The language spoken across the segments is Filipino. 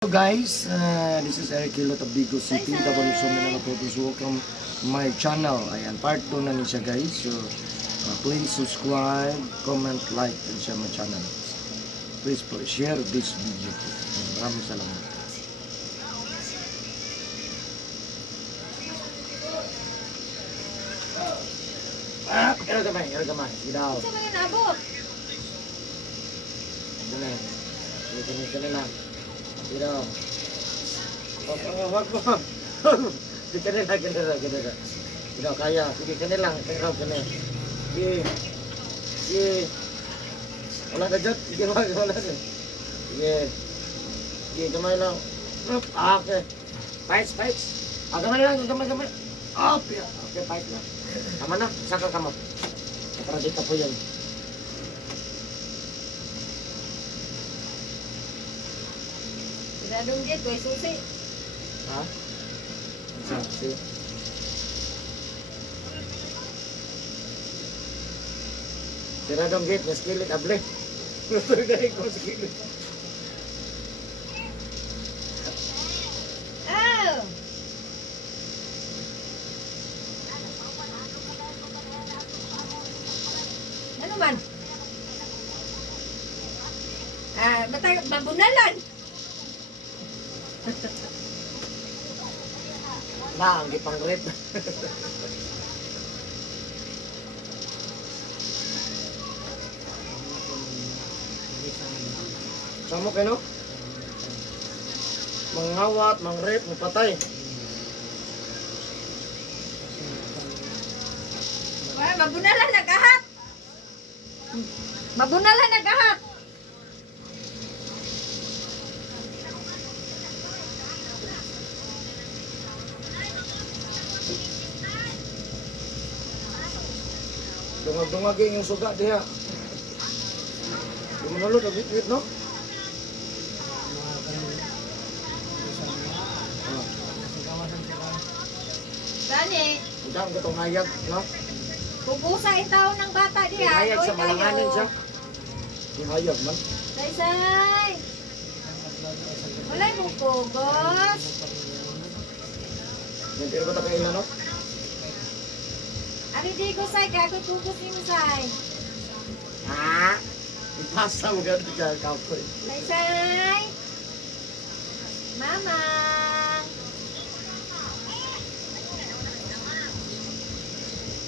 Hello guys, this is Eric Hilot of Bigo City, Cabanatuan na naman. Welcome my channel. Ayan, part 2 na niya guys. So, please subscribe, comment, like and share my channel. Please share this video. Maraming salamat. Kaya gamay. Sige daw. Saan mo yun abot? Dali. Dito na lang. Sige daw. Wag mo. Dito na lang. Sige daw, kaya. Sige, ka na lang. Sige. Wala ka dyan. Sige, wala ka. Sige, gamay lang. Okay. Fights. Gamay lang. Okay, fight lang. Tama na, saka ka mo. Para di ka po yun. Siradong gate, way susi. Ha? Susi. Siradong gate, mas kilit, able. Gusto rin ko sa kilit. Oh! Ano man? Mabunalan. Na, ang gipang rip. Samo kayo, no? Mangawat, mangrip, mapatay. Mabunalan nagahat. Mabunalan nagahat. Dungag-dungagin yung suga diha. Di manulod, abit-bit, no? Dani, Diyan ko itong hayag, no? pupusa itaw ng bata diya. Hayag sa malanganin siya. Yung hayag man. Say. Walay mo pugos. Nandiyan ko tayo ilan, no? Ari di ko say, gagot pugos ni mo say. Ha? Ipasa mo ganito dyan, kapoy. Say. Mama.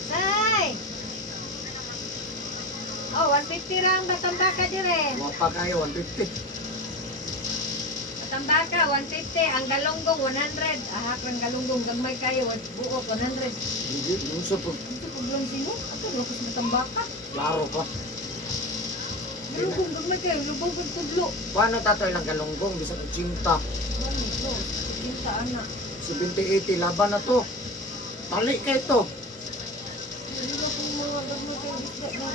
Say. Oh, 150 rang batambaka dire. Wapa kayo, 150. Batambaka 150, ang galunggong 100. Ahak ng galunggong gagmay kayo, buo 100. Hindi, yung sa pag... Ito problema sino? Ato lakas batambaka. Laro pa. Galunggong gagmay kayo, lubog ang tudlo. Paano tato ilang galunggong, bisang 80. Ano ito? Kita anak. 70-80, laban na to. Tali kayo to. Hindi ba kung mga gagmay kayo isda na?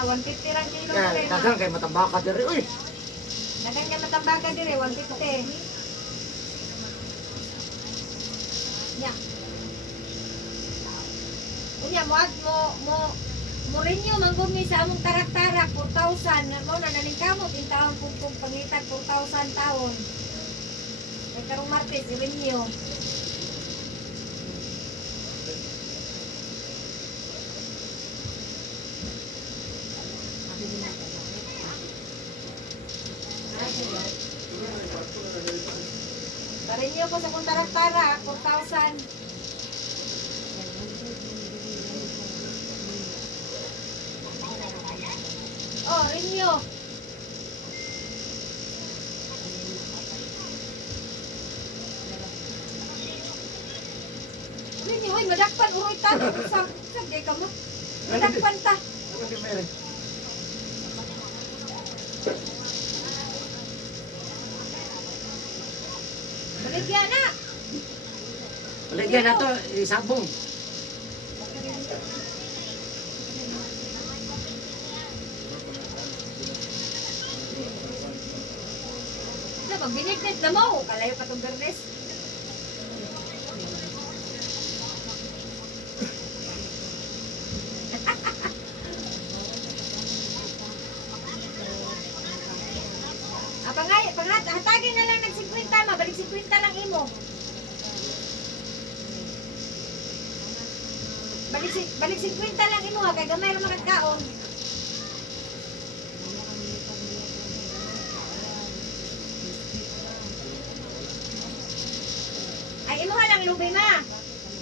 150 rang kilo Kaya, dire dagang na. kayo matambaka diri. Uy! Dagan ka matambaka dire, 150. Nya. Unya mo rinyo manggumi sa among tarak-tarak 4,000 na mo na nalingkamot in taon kung pangitag 4,000 taon. Kay karong Martes rinyo. Parinyo ko sa kung tarak-tarak 4,000. Oh, rinyo. Rinyo, ay madakpan uroy ta. Sabi ka mo. Madakpan ta. Ano di meron? Baligyan na. Baligyan na to, isabong. Pag binignet na mo, kalayo pa itong Bernes. Pangay 50 lang imo. Balik 50 lang imo ha, kay gamay ra man kaon. Ay imuha lang lubi ma.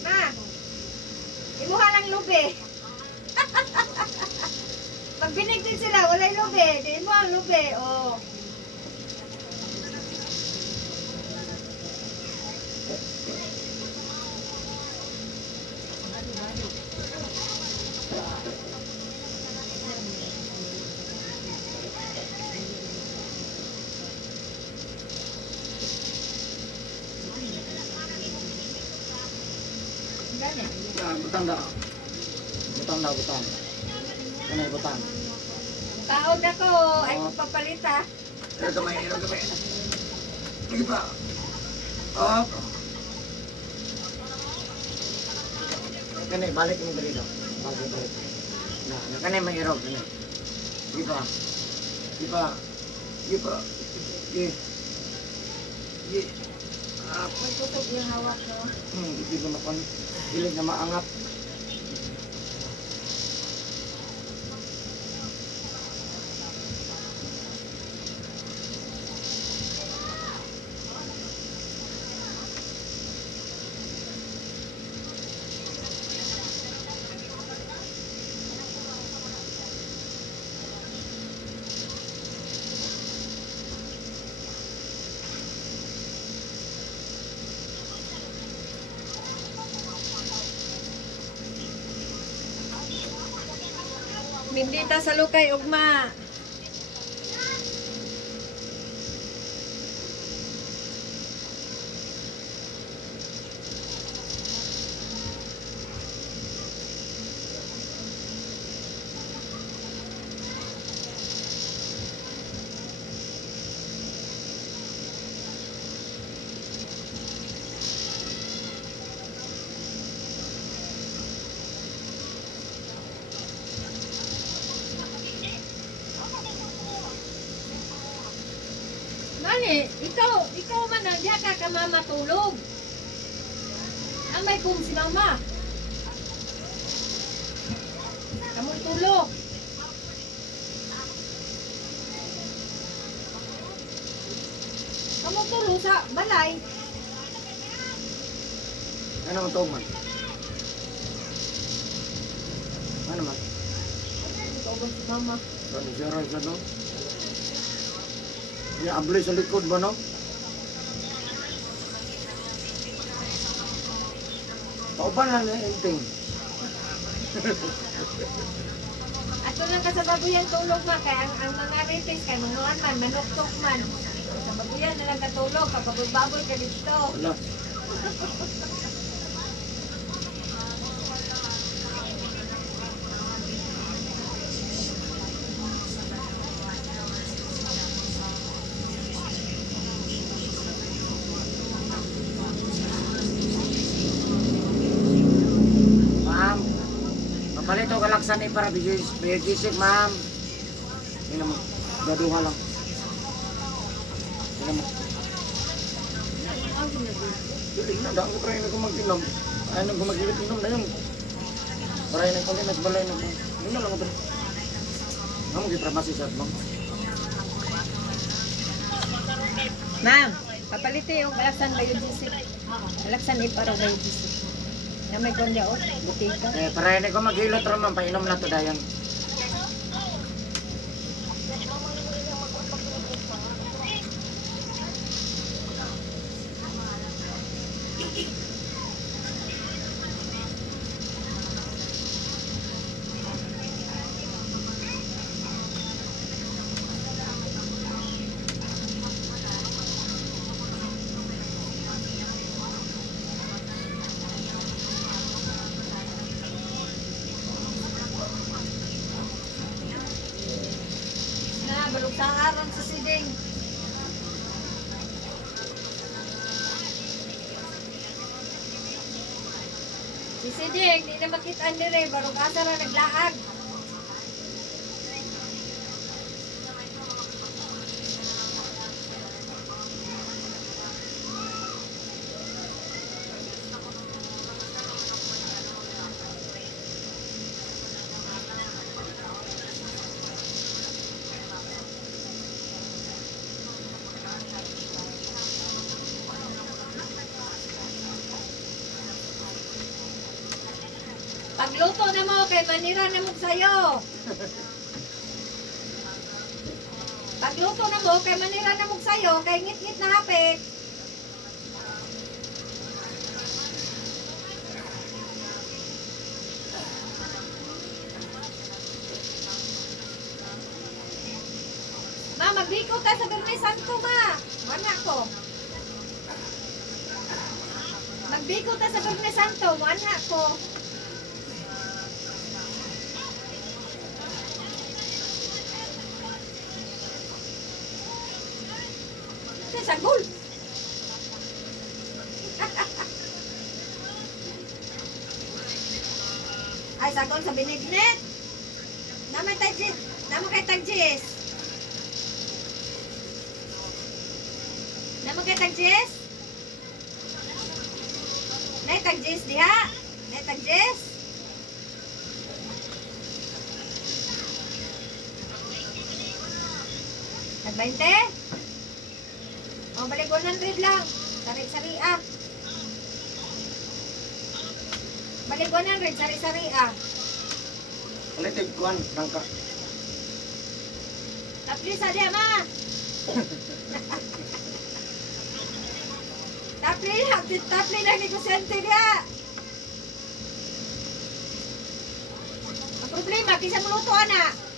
Ma. Imuha lang lubi. Pag binigtin sila, walay lubi. Di mo ang lubi. Oh. Gani. Butang daw. Butang daw, butang. Kanay butang. Taon na ko. Ay magpapalita. Iro gamay, iro gamay. Sige pa. Up. Kanay, balik mo dito. Balik. Na, kanay may iro, kanay. Sige pa. Sige pa. Sige pa. Sige. Sige. Up. May tutok yung hawak no. Hindi ko na hilig na maangat. Bindita sa lukay ugma. Mali, ikaw man na diha ka mama tulog. Ang may boom si mama. Kamoy tulog. Kamoy tulog sa balay. Ano mo man? Ano man? Tulog si mama. Ano siya sa doon? Abli sa likod ba, no? Pauban lang na enting. Ato lang ka sa babuyan tulog ma kay ang mga repes kay manuan man manuktok man. Sa babuyan na lang katulog kapag baboy ka dito. Wala. Ma'am, papalito kalaksan ni para bigisik, ma'am. Hindi mo, gaduha lang. Hindi mo. Hindi na, daan ko try na kumag-inom. Ayaw na kumag-inom na yung. Paray na kung nagbalay na kung. Hindi na lang ito. Ma'am, mag-itrabasi sa ma'am. Ma'am, papaliti yung kalaksan biodiesel. Kalaksan iparo biodiesel. Na may kondya o, butika. Paray na kumag-ilot rin ma'am, painom na ito dayan. Na, balog sa aron sa siding. Si siding, di na makita nire, balog asa ra naglaag. Pagluto na mo, kay manira na mo sa'yo. Pagluto na mo, kay manira na mo sa'yo, kay ngit-ngit na hapit. Ma, magbiko ta sa Birnes Santo, ma. Mana ko. Magbiko ta sa Birnes Santo, mana ko. Sa sagol. Ay, sagol sa binignet. Naman tagjis. Naman kay tagjis. Naman kay tagjis. Nay tagjis diha. Nay tagjis. Tag 20. O, balik 100 lang. Sari-sari ah. Balik 100, sari-sari ah. Ulitin kuan, tangka. Tapli sa diya, ma. Tapli lang ni kusente diya. Ang problema, kisa mo luto, anak.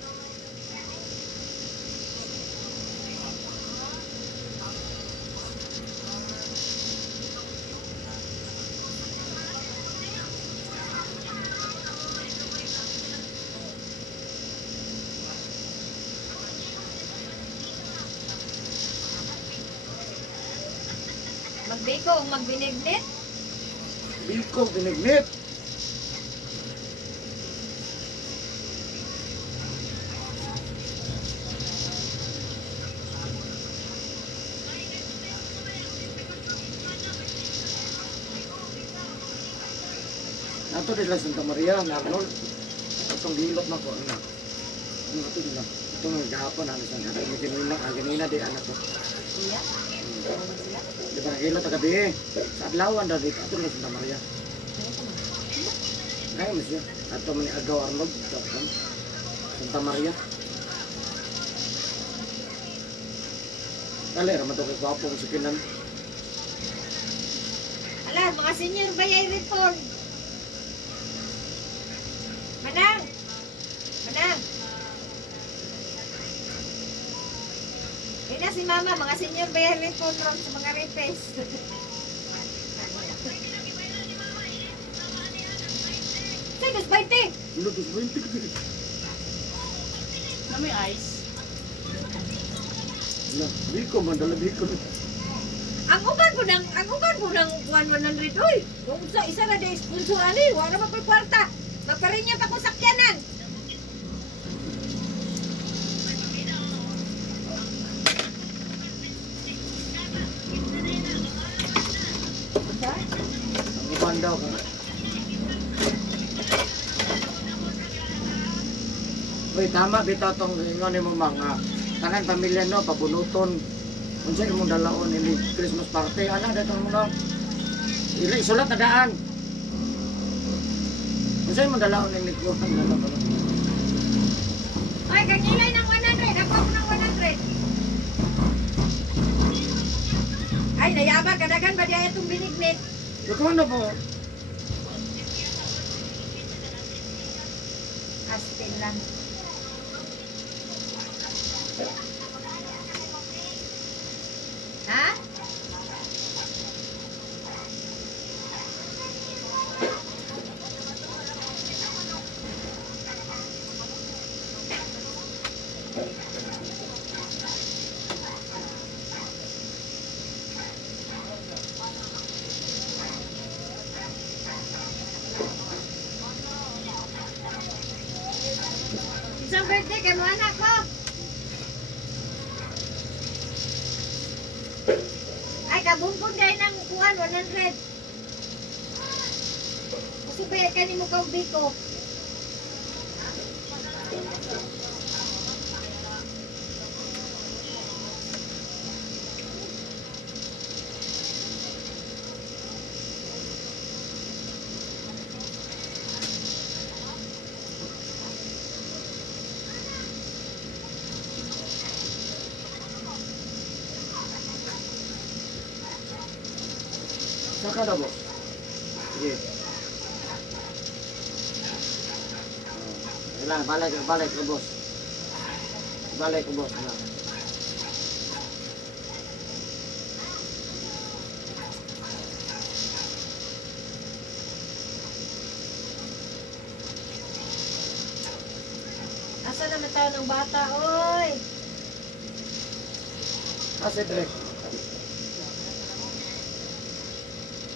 Magbiko o magbinignet. Biko, binignit. Nato nila Santa Maria, Arnold. Itong hilot na ko, anak. Nato nila. Itong gahapon, ano sa natin. Ganina di anak ko. Iya. Di ba hilot na gabi eh. Sa Adlawan na dito. Ito nila Santa Maria. Ngayon mo siya. Ato man ni Agaw Arnold. Santa Maria. Dali, raman ito kay Kwapo kung sikinan. Ala, mga senior ba yung report? Manang! Manang! Ina si mama, mga senior ba yung report from sa mga repes? Say, mas 20! Ulo, dos 20 ka dito. Na may ice. Wala, Biko man, dala Biko. Ang uban ko ng 100, oy! Kung sa isa na day sponsor ali, wala naman ko'y kwarta. Magparinya pa ko sakyanan. Ang iban daw ka. Uy, tama bitaw tong ingon ni mo mga tanan pamilya no, pabunuton. Unsa imong dalaon ini Christmas party, ana datong mo no. Isulat na daan. Unsa imong dalaon ini ko ang Ay, kagilay ng 100. Ako ng 100. Ay, nayaba, kadagan ba diya itong binignit? Ikaw na po. Astin lang. Ha? Isang birthday kay mo anak ko. Ay, kabumpon dahil ng kuhan, 100. Kasi ba yan kanimo kang biko? Saka na, boss. Sige. Kailangan, balik ko, boss. Balik ko, boss. Na. Asa naman tayo ng bata, oy? Kasi, direct.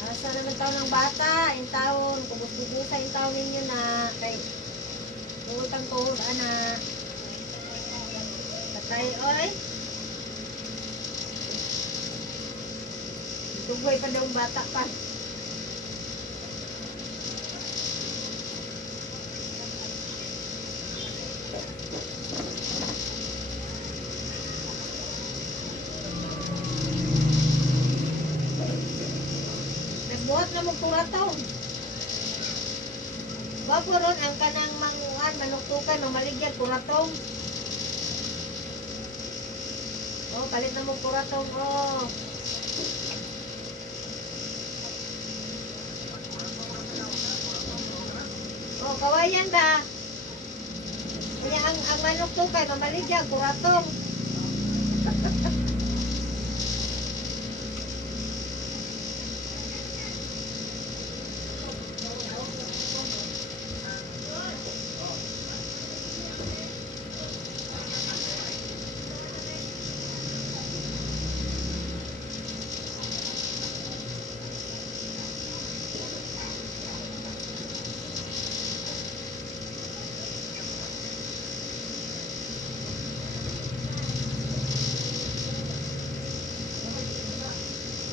Asa naman tayo ng bata? Yung taon, kubus-kubusa yung taon ninyo na. Kay, utang tuhod, anak. Patay, oy. Dugoy pa daw ang bata pa. Nagbuhat na mong kuratong. Bago ron ang kanang manguan, manuktukan, mamaligyan, kuratong. Oh, palit na mong kuratong, oh. Oh, kawayan ba? Kaya ang manuktukan, mamaligyan, kuratong.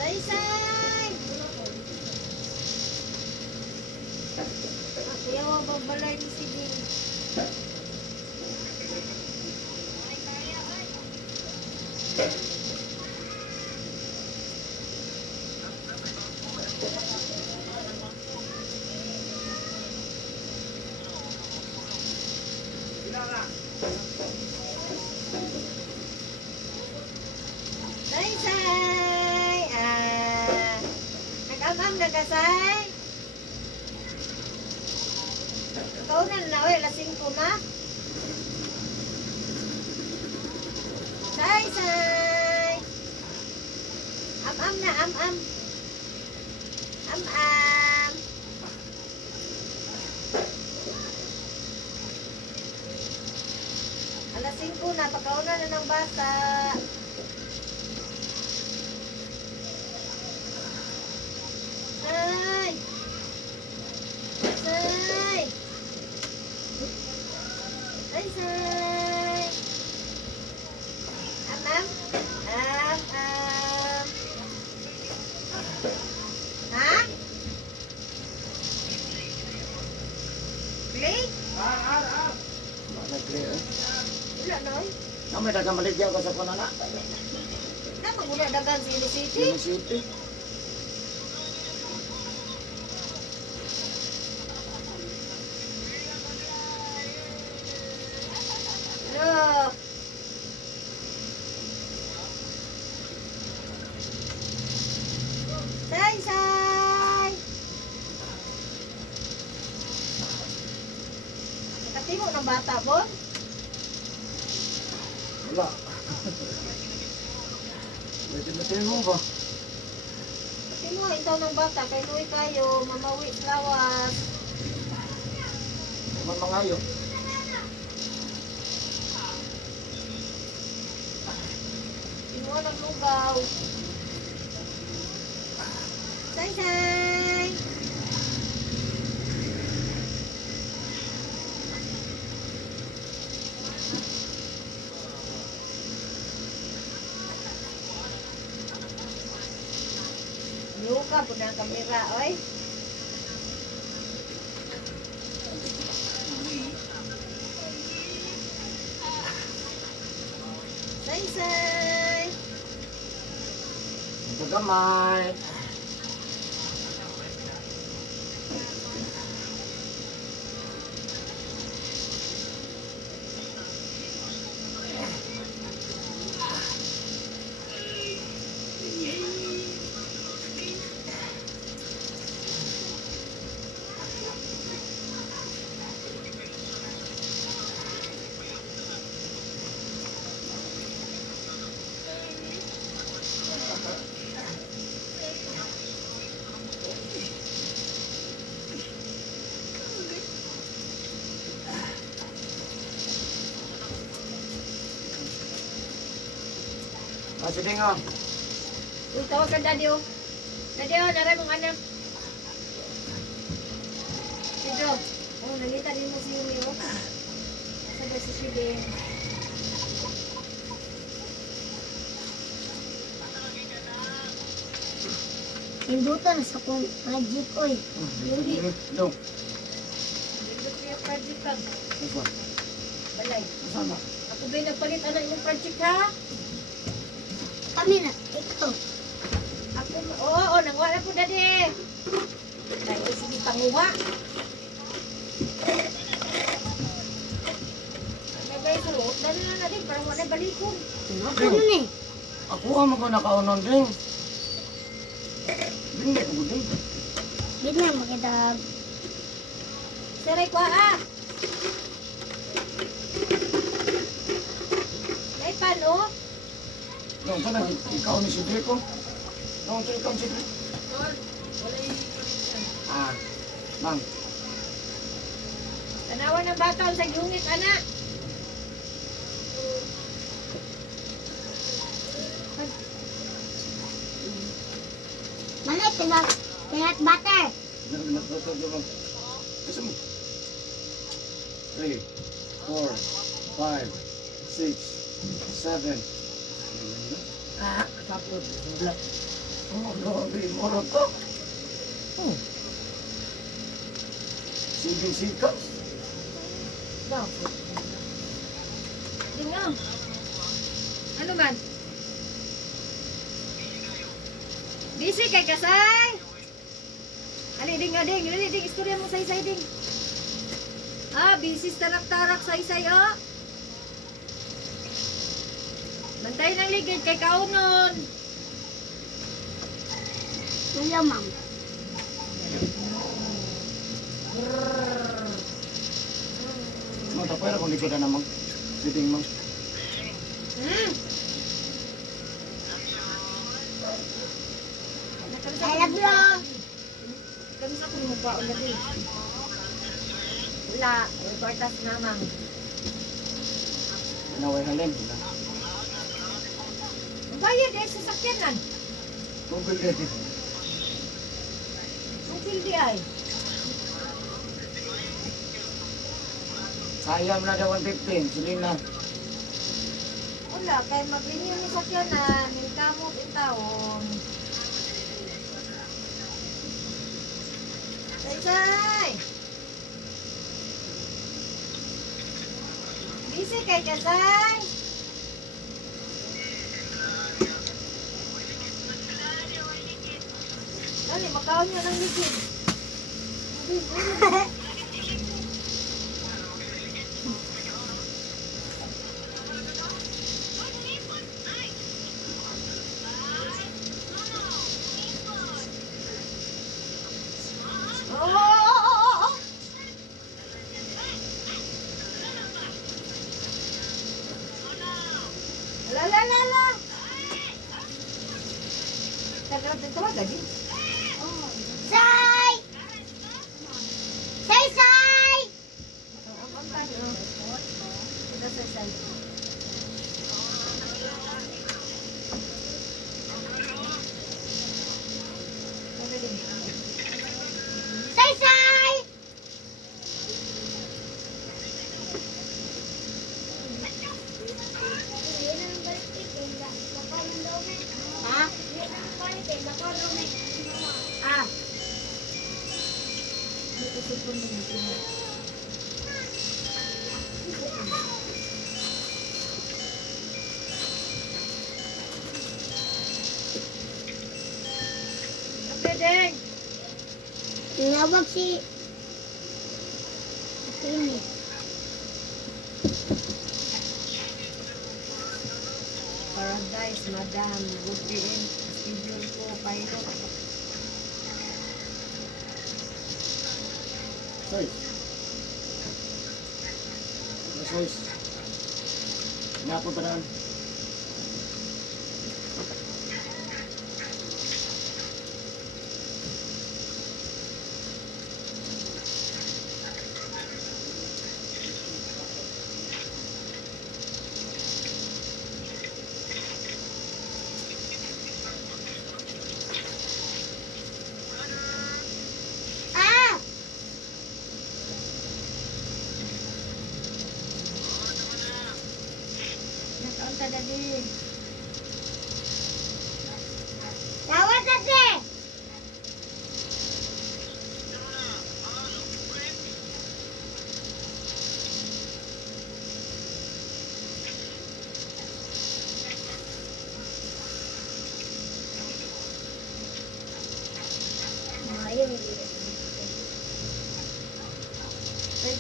Saysay! Kuya, babalay ni si Ding. Saysay! Nag-amam na ka, Say? Ikaw na, lasing ko na. Saysay! Am-am na, am-am. Am-am. Alas 5 na, pagkauna na ng bata. Say! Say! Say! Am-am? Am-am. Ha? Play? Nag-clear. Wala na eh. May dagang maligyan ko sa kunana. Nama guna dagang Sili City? Sino City? Ano? Say! Nakatimo ng bata po? Wala. Medyo mo ba? Katimo itaw ng bata, kay Luy kayo, mamawi, lawas. Naman mangayo. Tinuha ng lugaw. Say! Luka po na ang kamera, oy. Say! Pagamay. sige nga. Uy, tawag ka daddy oh. Daddy oh, naray mong anak. Si Jo. Oh, nalita din mo si Yumi oh. Sabay si Shibing. Pindutan sa kong magic, oy. Ito. Dito siya project ka. Ito. Balay. Sama. Ako ba'y nagpalit anak yung project ha? Kami na, ito. Ako, oo, nangwala po daddy. Dahil sige panguha. Nagay suot, dali na natin para wala balikon. Ako nun eh. Ako ang mga nakaunan din. Hindi ko din. Di na maganda. Saray ko ha. Ay, paano? Nung sana, ikaw ni si Drico. Nung sana, ikaw si Drico. Ah, ma'am. Tanawan ng bata sa gungit, anak. Manay, peanut butter. Nagpapatog yung ma'am. Kasi mo. 3, 4, 5, 6, 7. Ah, kapod. Oh, grabe. Mura to. Oh. Sigang-sigang. Bakit? Tingnan. Ano man? Busy kay Kasay? Aliding, aliding. Istorya mo sa isay, ding. Ah, busy tarak-tarak sa isay, oh. Bantay ng ligid kay Kaunon. Kuya, ma'am. Matapera kung likod na naman. Siting mo. Hmm? I love you. Kami sa kung mukha o lagi. Wala, reportas namang. Naway halin. Bayad ay sasakyanan. Google din. Ang sildi ay. Sayang na daw 115. Sili na. Wala, kaya mag-renew ni sakyanan. Nilkamot in taon. Say! Busy kay Kasay? Dali, makaon niya ng ligid. Oh! La la la la. Tawagan din. Say! Say, say! Say, say! Ha? Ah. Okay, Deng. Tinawag si... Ini. Paradise, madam. Would be in schedule ko, pilot. Size. Ano size? Napunta na.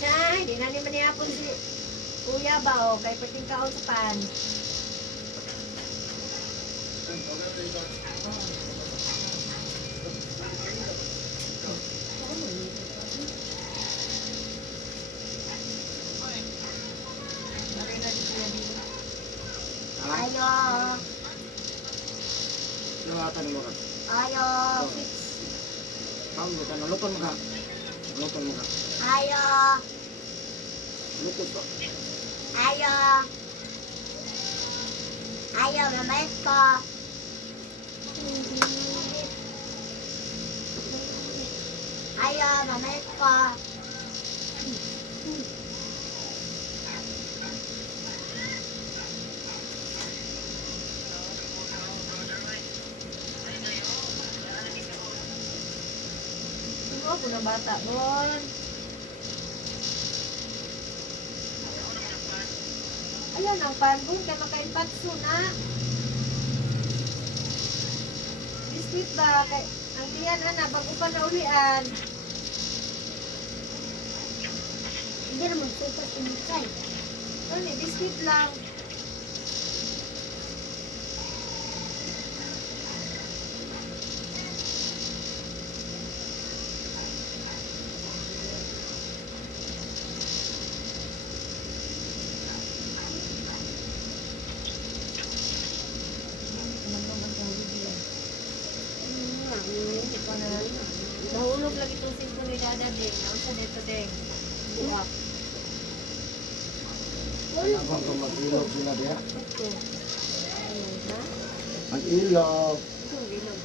Ay, di na naman niyapon si Kuya ba, o, kay pating kaon sa pan. Ayo. Lawatan mo ka. Ayo. Kamu ka nalupon mo ka. Nalupon mo ka. Ayo. Lupon ka. Ayo. Ayo, mamait ko. Ayo, mamait ko. Ano ako ng bata doon? Ayan ang panbong, kaya makain patso na. Biskuit ba? Kay, ang tiyan ana, bago pa na ulian. Hindi naman super sinisay. Ano eh, biskuit lang. Nahulog lagi itong singko ni Dada Deng. Nausa dito Deng. Buwak. Abang ko mag-ilog sila diya. Ito. Ayun na. Mag-ilog. Ito, ilog.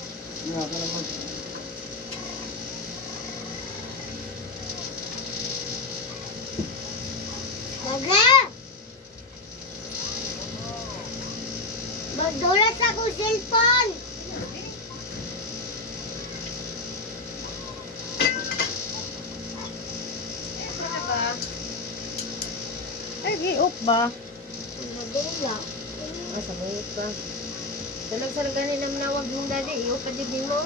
Nga ka naman. Daga! Magdulas ako cellphone! Ano ba? Ay, giop ba? Magdulas. Ah, sabay pa. Dalag sa ganin na manawag mong dadi. Iop pa din mo.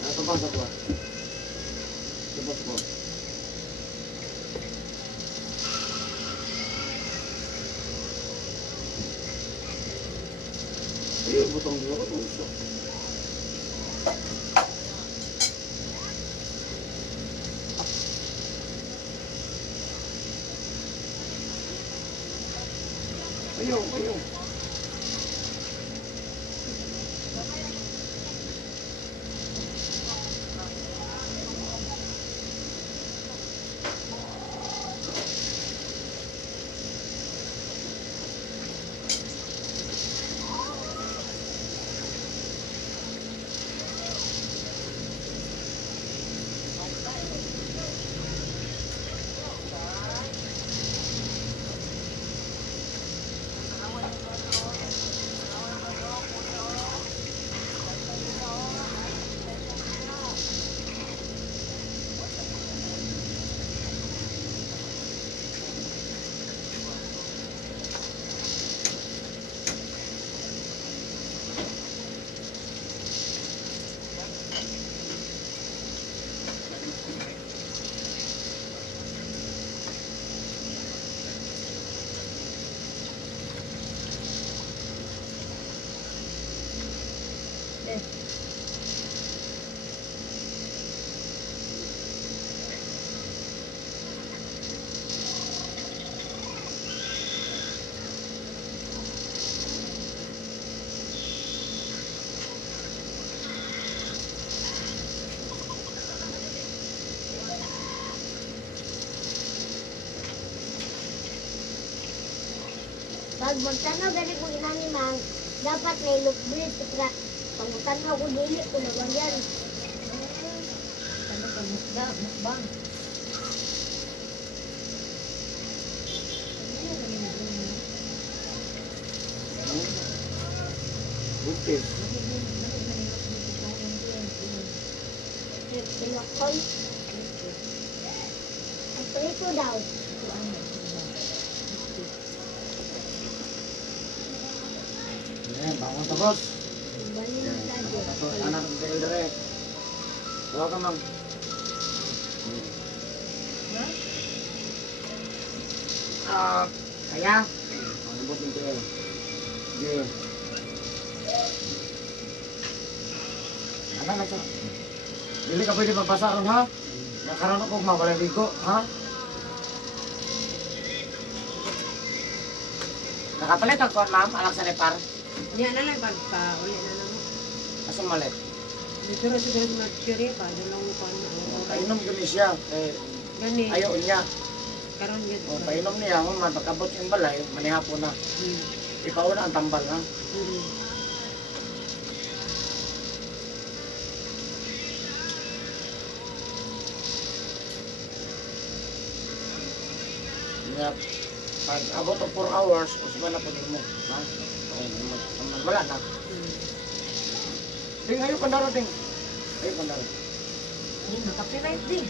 Ano ba sa kuha? Sabot ko. Ayun, butong dito ko puso. Ayun, ayun. Pag magtanaw gani ko inani mang dapat may look breed kaya pag magtanaw ko dili ko na yan. Ano ka, musda, mukbang. Butis. Pinakol. Ang prito daw. Ayan, bangon tapos. Balik Ayan, na bangon tayo. tapos. Anak, dahil dire. Huwag ka mang. Kaya? Ano ba yung tayo? Sige. Ano na siya? Dili ka pwede magbasa ron ha? Nakaroon ako mawalaligo, ha? Nakapalit ang kuwan, ma'am, alang sa nepar. Yan na lang pagpa-uli na lang. Asong malit. Dito na siguro mag-curry pa. Dalawang pa na. Painom gani siya. Eh, Gani. ayaw niya. Karon yun. O, painom niya, kung pagkabot yung balay, manihapon na. Ipauna ang tambal, ha? Kaya, pag abot ng 4 hours, usman na po din mo. Ha? Okay, wala na. Ting, ayaw kang darating. Ayaw kang darating. Copyright din.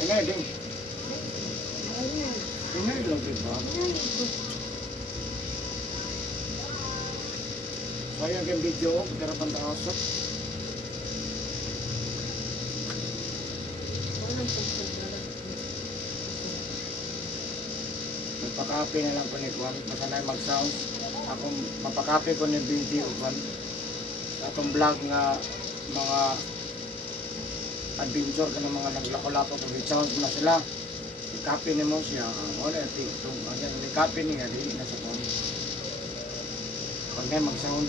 Tingnan, ting. Tingnan, lang din ba? Sayang yung video, pero pantawasok. Magpakapi na lang ko ni Kwan, masanay mag-sound. Ako mapakapi ko ni video Kwan. Atong vlog nga mga adventure ka ng mga naglako-lako kung i-sound na sila. I-copy ni mo siya. Wala, itong i-copy niya, di na sa Kwan. Pag may mag-sound.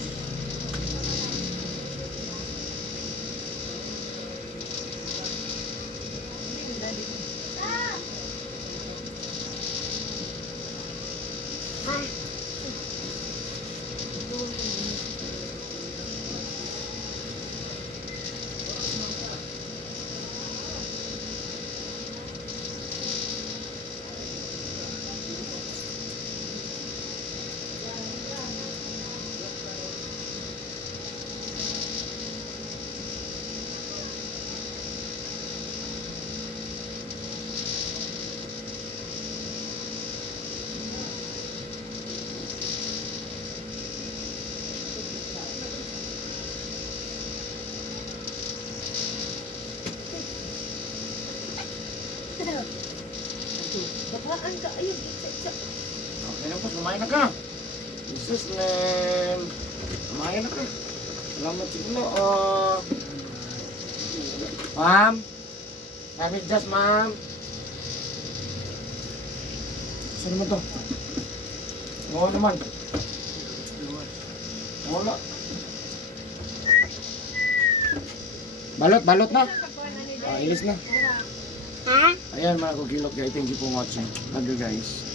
Babaan ka. Ayun, isa. Okay na po, sumayin na ka. Jesus name. Sumayin na ka. Salamat siguro. Ma'am. Kami just, ma'am. Saan naman to? Oo naman. Wala. Balot na. Ilis na. Ha? Ayan mga kugilok guys, thank you for watching. Love you guys.